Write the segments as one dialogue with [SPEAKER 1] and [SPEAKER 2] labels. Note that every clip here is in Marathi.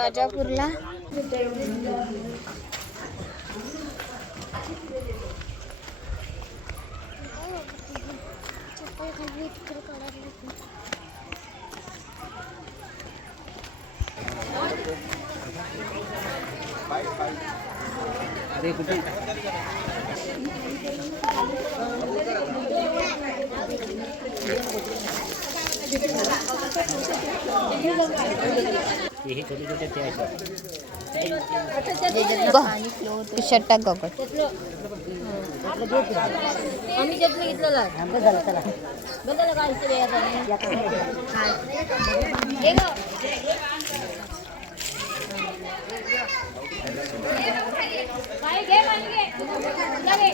[SPEAKER 1] राजापूरला
[SPEAKER 2] अरे कुठे हे छोटे छोटे ते आहेत
[SPEAKER 1] शर्ट टाक गॉगल
[SPEAKER 3] आम्ही. बघायला काय इथे घे, पाणी घे. जा घे.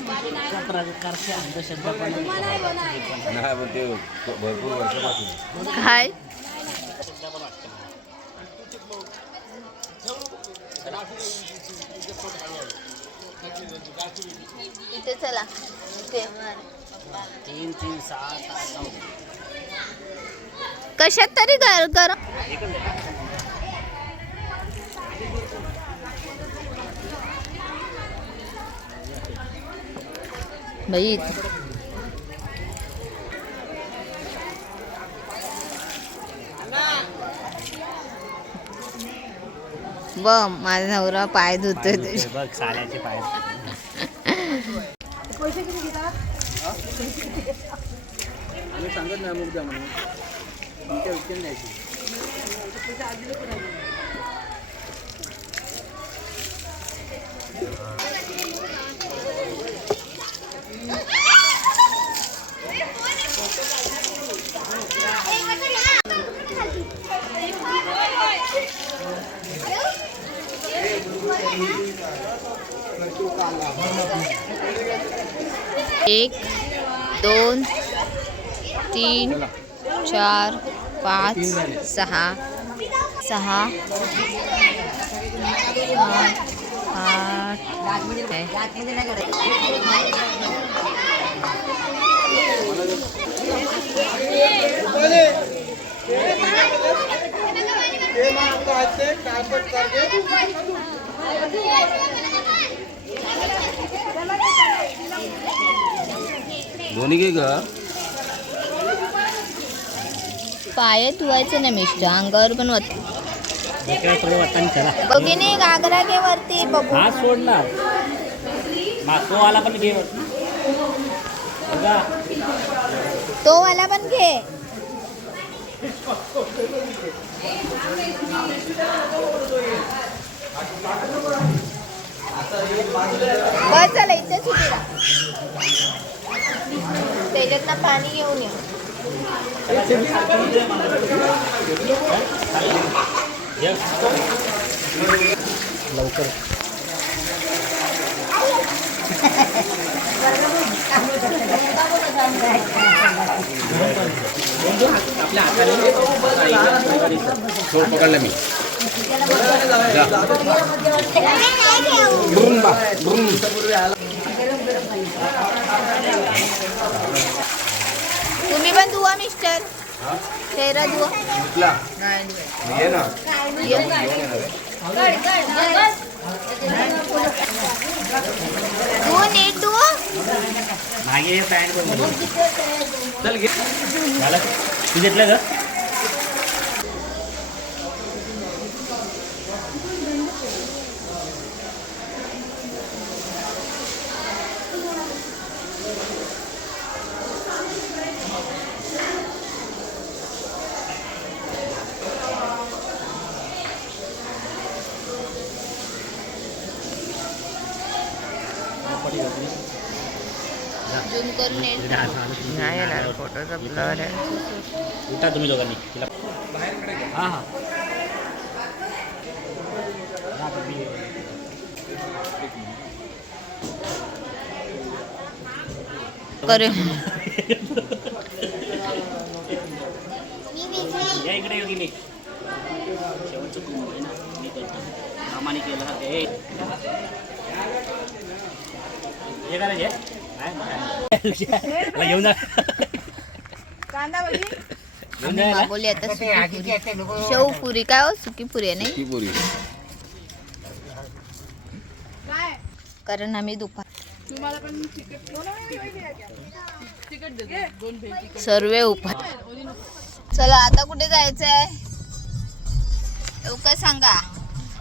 [SPEAKER 2] प्रकारचे अंधश्रद्धा पण
[SPEAKER 4] नाही पण ते भरपूर वर्षापासून
[SPEAKER 1] काय इथे. चला.
[SPEAKER 2] तीन तीन नऊ.
[SPEAKER 1] कशात तरी गर गरम बाई. ब माझा नवरा पाय धुतोय
[SPEAKER 2] पाय
[SPEAKER 1] तुझे
[SPEAKER 2] बघ साल्याचे पाय.
[SPEAKER 5] आम्ही सांगत नाही द्या म्हणून. तुमच्या द्यायची
[SPEAKER 1] एक दोन तीन चार पाच सहा सहा सात, आठ
[SPEAKER 4] दोन्ही घे ग.
[SPEAKER 1] पाय धुवायचं नाही मिस्ट अंगावर पण वत घागरा घे वरती बघू.
[SPEAKER 2] हा सोडणार. मागोवाला पण घे. बघा.
[SPEAKER 1] तो वाला पण घे. बस झालं इथेच उभी राहा त्याच्यातनं पाणी घेऊन ये.
[SPEAKER 2] लवकर
[SPEAKER 4] सोड पकडलं मी.
[SPEAKER 1] तुम्ही पण धुवा मिस्टर चेहरा धुवा.
[SPEAKER 4] कुठला? ये ना
[SPEAKER 1] नीट धुवा.
[SPEAKER 2] मागे पॅन्ट चल घे. तुझ्यातलं तू
[SPEAKER 1] नाही येणार फोटोचा ब्लर आहे
[SPEAKER 2] उठा तुम्ही दोघांनी तिला हां हां
[SPEAKER 1] करू
[SPEAKER 2] इकडे येऊ गेली शेवटचं कुटुंब आहे ना मी करतो मामाने केलं हे हे.
[SPEAKER 1] मागवली आता सुकी पुरी. शेवपुरी काय हो? सुकी पुरी आहे नाही? कारण आम्ही दुपार सर्व उपाय. चला आता कुठे जायचंय? लवकर सांगा.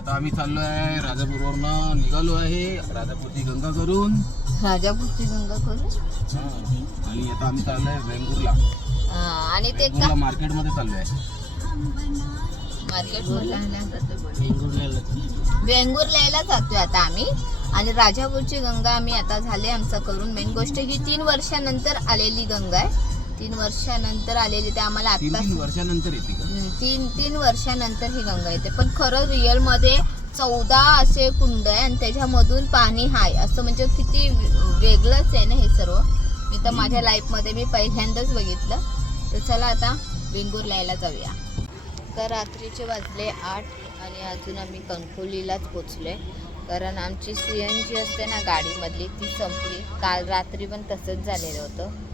[SPEAKER 4] आता आम्ही चाललो आहे राजापूरवरनं. निघालो आहे राजापूरची गंगा करून.
[SPEAKER 1] राजापूरची गंगा करू
[SPEAKER 4] आणि आता आम्ही चाललो आहे वेंगुर्ला
[SPEAKER 1] आणि ते
[SPEAKER 4] वेंगुर्ला
[SPEAKER 1] का
[SPEAKER 4] मार्केटमध्ये चाललो आहे
[SPEAKER 1] मार्केट वेंगुर्ल्याला जातोय आता आम्ही. आणि राजापूरची गंगा आम्ही आता झाले आमचं करून. मेन गोष्ट ही तीन वर्षानंतर आलेली गंगा आहे. तीन वर्षानंतर आलेली ते आम्हाला
[SPEAKER 4] तीन
[SPEAKER 1] आता
[SPEAKER 4] वर्षानंतर येते का?
[SPEAKER 1] तीन तीन वर्षानंतर ही गंगा येते. पण खरं रिअलमध्ये चौदा असे कुंड आहे आणि त्याच्यामधून पाणी हाय. असं म्हणजे किती वेगळंच आहे ना हे सर्व. मी तर माझ्या लाईफमध्ये मी पहिल्यांदाच बघितलं. तर चला आता वेंगुर्ला यायला जाऊया. तर रात्रीचे वाजले आठ आणि अजून आम्ही कणकोलीलाच पोचलोय. कारण आमची सी एन जी असते ना गाडीमधली ती संपली. काल रात्री पण तसंच झालेलं होतं.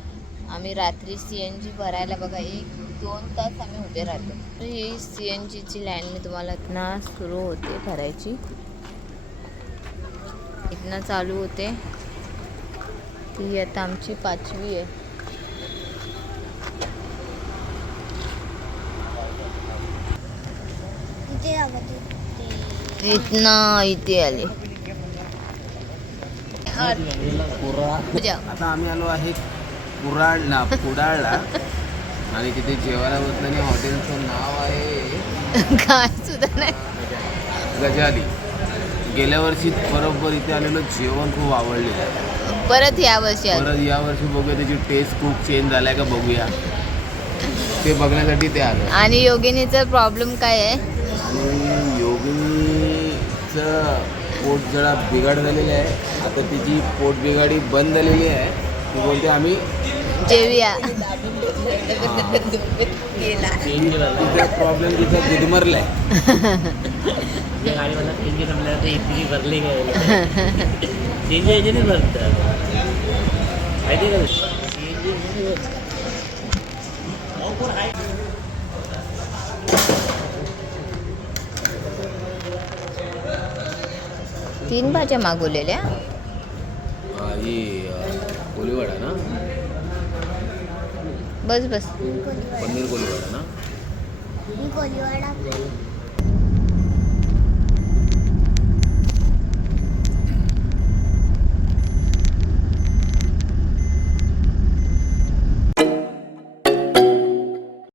[SPEAKER 1] आम्ही रात्री सी एन जी भरायला बघा एक दोन तास आम्ही उभे राहतो. तर ही सी एन जीची लाईन मी तुम्हाला इथनं सुरू होते भरायची. इथनं चालू होते. ती आता आमची पाचवी आहे. इथनं इथे आले.
[SPEAKER 4] आता आम्ही आलो आहे कुराडला कुडाळला आणि तिथे जेवायला बसलं आणि हॉटेलचं नाव आहे.
[SPEAKER 1] काय सुद्धा नाही.
[SPEAKER 4] गजाली. गेल्या वर्षी बरोबर इथे आलेलं जेवण खूप आवडलेलं आहे.
[SPEAKER 1] परत या वर्षी.
[SPEAKER 4] परत यावर्षी बघूया त्याची टेस्ट खूप चेंज झालाय का बघूया. ते बघण्यासाठी ते आलं.
[SPEAKER 1] आणि योगिनीचा प्रॉब्लेम काय आहे?
[SPEAKER 4] आणि योगिनीचं पोट जरा बिघाड झालेलं आहे. आता तिची पोट बिघाडी बंद झालेली आहे. ती बोलते आम्ही.
[SPEAKER 1] जेवूया.
[SPEAKER 4] प्रॉब्लेम तिचा गुदमरला आहे
[SPEAKER 2] जे गाडीवाला चेंज जमल्या तर इतकी भरली काय माहिती का चेंज
[SPEAKER 1] तीन भाज्या मागवलेल्या?
[SPEAKER 4] हा, ही अं, कोलीवाडा ना
[SPEAKER 1] बस बस
[SPEAKER 4] पनीर कोलीवाडा ना
[SPEAKER 6] कोलीवाडा